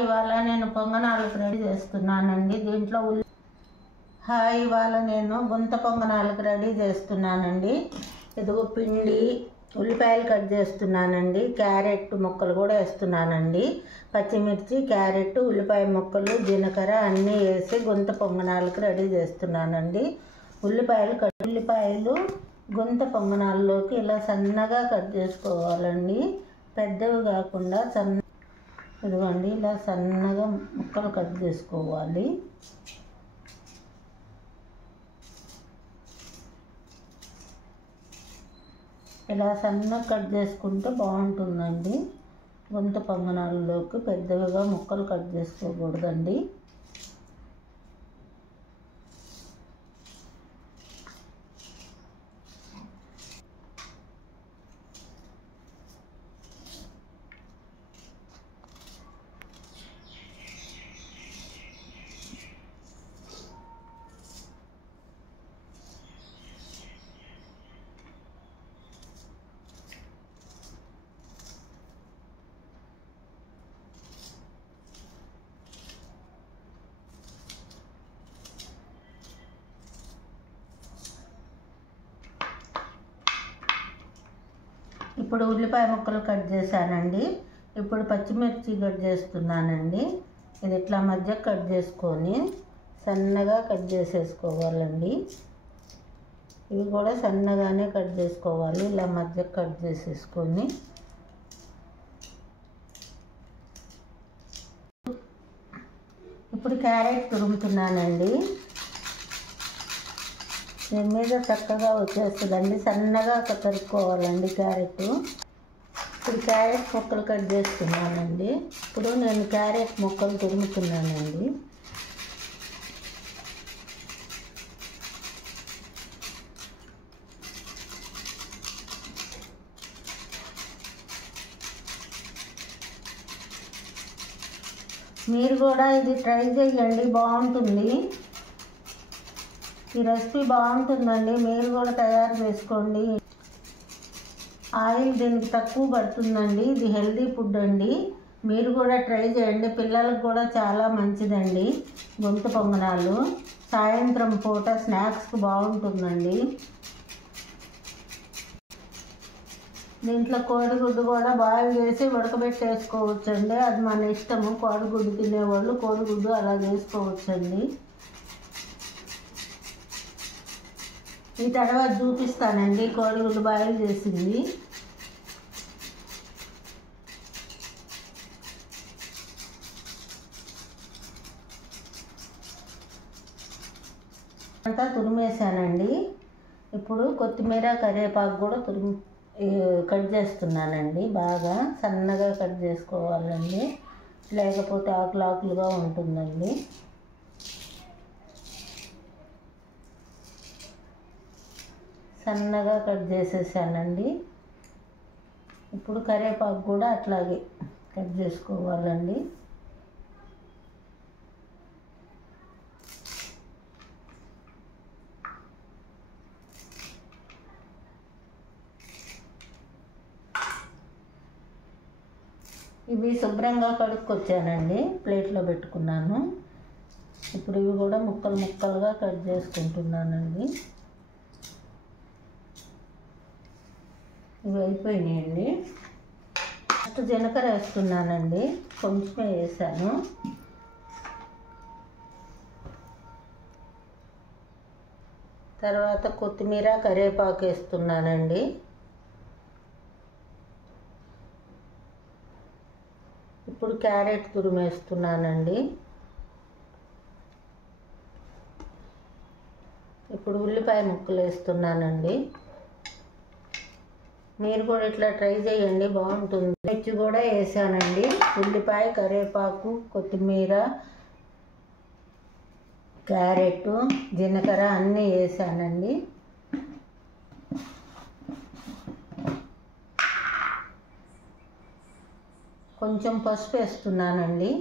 ఇవాళ నేను పొంగనాలకు రెడీ చేస్తున్నానండి. ఇవాళ నేను గుంత పొంగనాలకు రెడీ చేస్తున్నానండి. ఇదిగో పిండి, ఉల్లిపాయలు కట్ చేస్తున్నానండి, క్యారెట్ ముక్కలు కూడా వేస్తున్నానండి, పచ్చిమిర్చి, క్యారెట్, ఉల్లిపాయ ముక్కలు, జీలకర్ర అన్నీ వేసి గుంత పొంగనాలకు రెడీ చేస్తున్నానండి. ఉల్లిపాయలు గుంత పొంగనాల్లోకి ఇలా సన్నగా కట్ చేసుకోవాలండి, పెద్దవి కాకుండా ఇదిగోండి ఇలా సన్నగా ముక్కలు కట్ చేసుకోవాలి. ఇలా సన్నగా కట్ చేసుకుంటే బాగుంటుందండి. గుంత పొంగనాల్లోకి పెద్దవిగా ముక్కలు కట్ చేసుకోకూడదండి. ఇప్పుడు ఉల్లిపాయ ముక్కలు కట్ చేశానండి. ఇప్పుడు పచ్చిమిర్చి కట్ చేస్తున్నానండి. ఇది ఇట్లా మధ్య కట్ చేసుకొని సన్నగా కట్ చేసేసుకోవాలండి. ఇవి కూడా సన్నగానే కట్ చేసుకోవాలి. ఇలా మధ్య కట్ చేసేసుకొని ఇప్పుడు క్యారెట్ తురుముతున్నానండి. దీని మీద చక్కగా వచ్చేస్తుందండి. సన్నగా తరుక్కోవాలండి క్యారెట్. ఇప్పుడు క్యారెట్ ముక్కలు కట్ చేస్తున్నానండి. ఇప్పుడు నేను క్యారెట్ ముక్కలు తురుముతున్నానండి. మీరు కూడా ఇది ట్రై చేయండి, బాగుంటుంది. ఈ రెసిపీ బాగుంటుందండి, మీరు కూడా తయారు చేసుకోండి. ఆయిల్ దీనికి తక్కువ పడుతుందండి. ఇది హెల్దీ ఫుడ్ అండి, మీరు కూడా ట్రై చేయండి. పిల్లలకు కూడా చాలా మంచిదండి. గుంత పొంగనాలు సాయంత్రం పూట స్నాక్స్కి బాగుంటుందండి. దీంట్లో కోడిగుడ్డు కూడా బాయిల్ చేసి ఉడకబెట్టేసుకోవచ్చండి. అది మన ఇష్టము. కోడిగుడ్డు తినేవాళ్ళు కోడిగుడ్డు అలా చేసుకోవచ్చండి. ఈ తర్వాత చూపిస్తానండి కోడిగుడ్డు బాయిల్ చేసింది. అంతా తురిమేసానండి. ఇప్పుడు కొత్తిమీర, కరివేపాకు కూడా కట్ చేస్తున్నానండి. బాగా సన్నగా కట్ చేసుకోవాలండి, లేకపోతే ఆకులుగా ఉంటుందండి. సన్నగా కట్ చేసేసానండి. ఇప్పుడు కరివేపాకు కూడా అట్లాగే కట్ చేసుకోవాలండి. ఇవి శుభ్రంగా కడుక్కొచ్చానండి, ప్లేట్లో పెట్టుకున్నాను. ఇప్పుడు ఇవి కూడా ముక్కలుగా కట్ చేసుకుంటున్నానండి. ఇవి అయిపోయినాయండి. ఫస్ట్ జీలకర్ర వేస్తున్నానండి, కొంచెమే వేసాను. తర్వాత కొత్తిమీర, కరివేపాకు వేస్తున్నానండి. ఇప్పుడు క్యారెట్ తురిమేస్తున్నానండి. ఇప్పుడు ఉల్లిపాయ ముక్కలు వేస్తున్నానండి. మీరు కూడా ఇట్లా ట్రై చేయండి, బాగుంటుంది. మిర్చి కూడా వేసానండి. ఉల్లిపాయ, కరివేపాకు, కొత్తిమీర, క్యారెట్, జీలకర్ర అన్నీ వేసానండి. కొంచెం పసుపు వేస్తున్నానండి.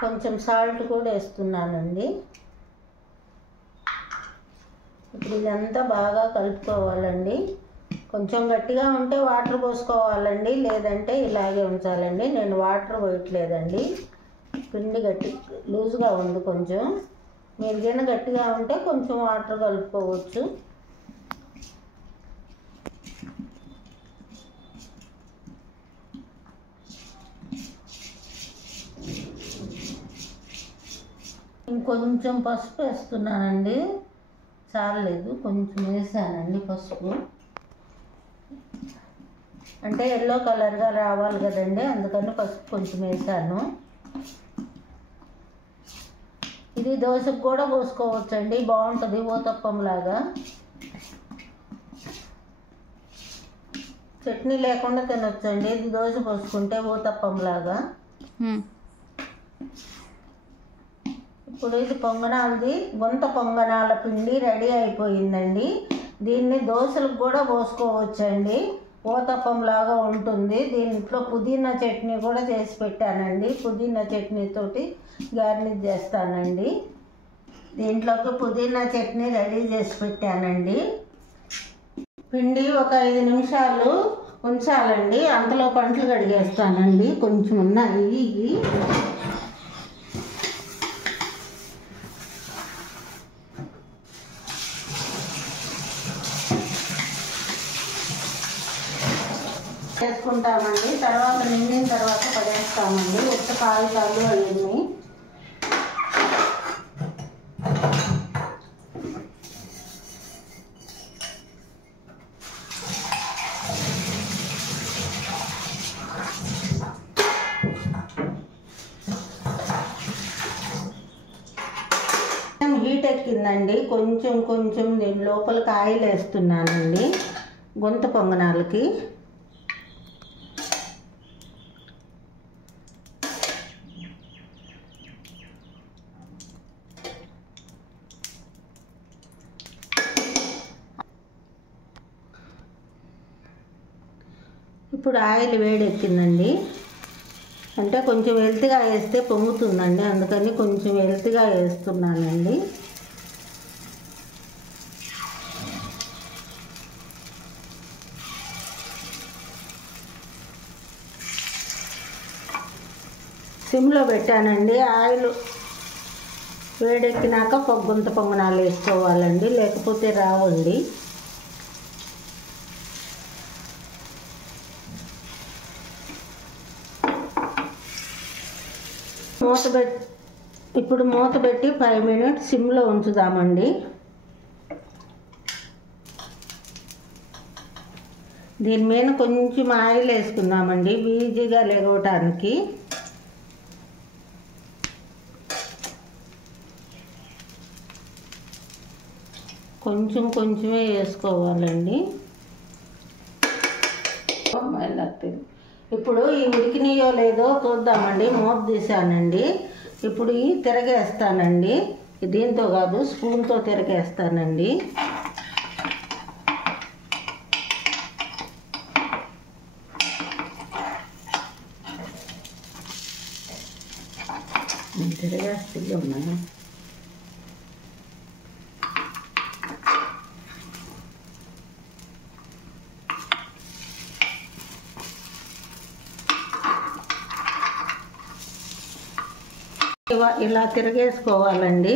కొంచెం సాల్ట్ కూడా వేస్తున్నానండి. ఇప్పుడు ఇదంతా బాగా కలుపుకోవాలండి. కొంచెం గట్టిగా ఉంటే వాటర్ పోసుకోవాలండి, లేదంటే ఇలాగే ఉంచాలండి. నేను వాటర్ పోయట్లేదండి, పిండి లూజ్గా ఉంది కొంచెం. మీరు గిన్నె గట్టిగా ఉంటే కొంచెం వాటర్ కలుపుకోవచ్చు. ఇంకొంచెం పసుపు వేస్తున్నానండి, చాలలేదు, కొంచెం వేసానండి పసుపు. అంటే ఎల్లో కలర్గా రావాలి కదండి, అందుకని పసుపు కొంచెం వేసాను. ఇది దోశకు కూడా పోసుకోవచ్చండి, బాగుంటుంది ఊతప్పం లాగా. చట్నీ లేకుండా తినొచ్చండి, ఇది దోశ పోసుకుంటే ఊతప్పం లాగా. ఇప్పుడు ఇది పొంగనాలది, గుంత పొంగనాల పిండి రెడీ అయిపోయిందండి. దీన్ని దోశలకు కూడా పోసుకోవచ్చండి, ఊతప్పం లాగా ఉంటుంది. దీంట్లో పుదీనా చట్నీ కూడా చేసి పెట్టానండి, పుదీనా చట్నీతోటి గార్నిష్ చేస్తానండి. దీంట్లోకి పుదీనా చట్నీ రెడీ చేసి పెట్టానండి. పిండి ఒక 5 నిమిషాలు ఉంచాలండి, అంతలో పంటలు కడిగేస్తానండి. కొంచెం ఉన్నాయి వేసుకుంటామండి. తర్వాత నిండిన తర్వాత పడేస్తామండి, ఉత్త కాగితాలు అవన్నీ. హీట్ ఎక్కిందండి, కొంచెం దీని లోపలికి ఆయిల్ వేస్తున్నానండి గుంత పొంగనాలకి. ఇప్పుడు ఆయిల్ వేడెక్కిందండి, అంటే కొంచెం వెల్తిగా వేస్తే పొంగుతుందండి, అందుకని కొంచెం వెల్తిగా వేస్తున్నానండి. సిమ్లో పెట్టానండి. ఆయిల్ వేడెక్కినాక గుంత పొంగనాలు వేసుకోవాలండి, లేకపోతే రావండి. ఇప్పుడు మూత పెట్టి 5 మినిట్స్ సిమ్లో ఉంచుదామండి. దీని మీద కొంచెం ఆయిల్ వేసుకుందామండి, ఈజీగా లేగవటానికి. కొంచెమే వేసుకోవాలండి. ఇప్పుడు ఈ ఉడికినాయో లేదో చూద్దామండి, మూత తీసానండి. ఇప్పుడు ఈ తిరగేస్తానండి, దీంతో కాదు స్పూన్తో తిరగేస్తానండి. తిరగేస్తే ఉన్నాను. ఇలా తిరగేసుకోవాలండి.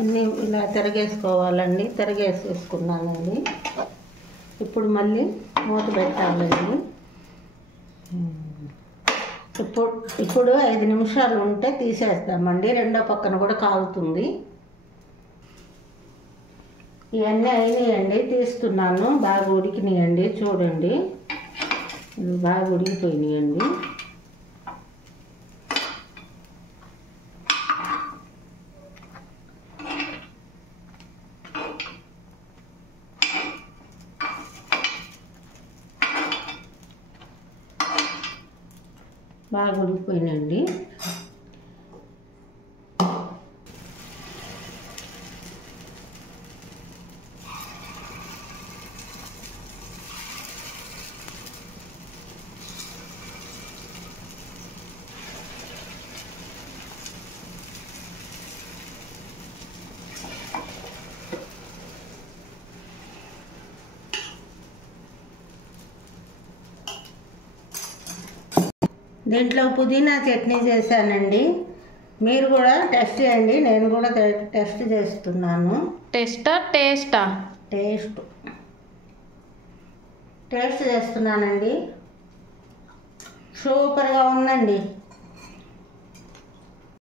అన్నీ ఇలా తిరగేసుకోవాలండి, తిరగేసేసుకున్నానండి. ఇప్పుడు మళ్ళీ మూత పెట్టాలండి. ఇప్పుడు 5 నిమిషాలు ఉంటే తీసేస్తామండి, రెండో పక్కన కూడా కాలుతుంది. ఇవన్నీ అయినాయండి, తీస్తున్నాను. బాగా ఉడికినాయండి, చూడండి బాగా ఉడికిపోయినాయండి. బాగా ఉడికిపోయినండి. దీంట్లో పుదీనా చట్నీ చేశానండి. మీరు కూడా టెస్ట్ చేయండి. నేను కూడా టెస్ట్ చేస్తున్నాను. టేస్ట్ చేస్తున్నానండి. సూపర్గా ఉందండి.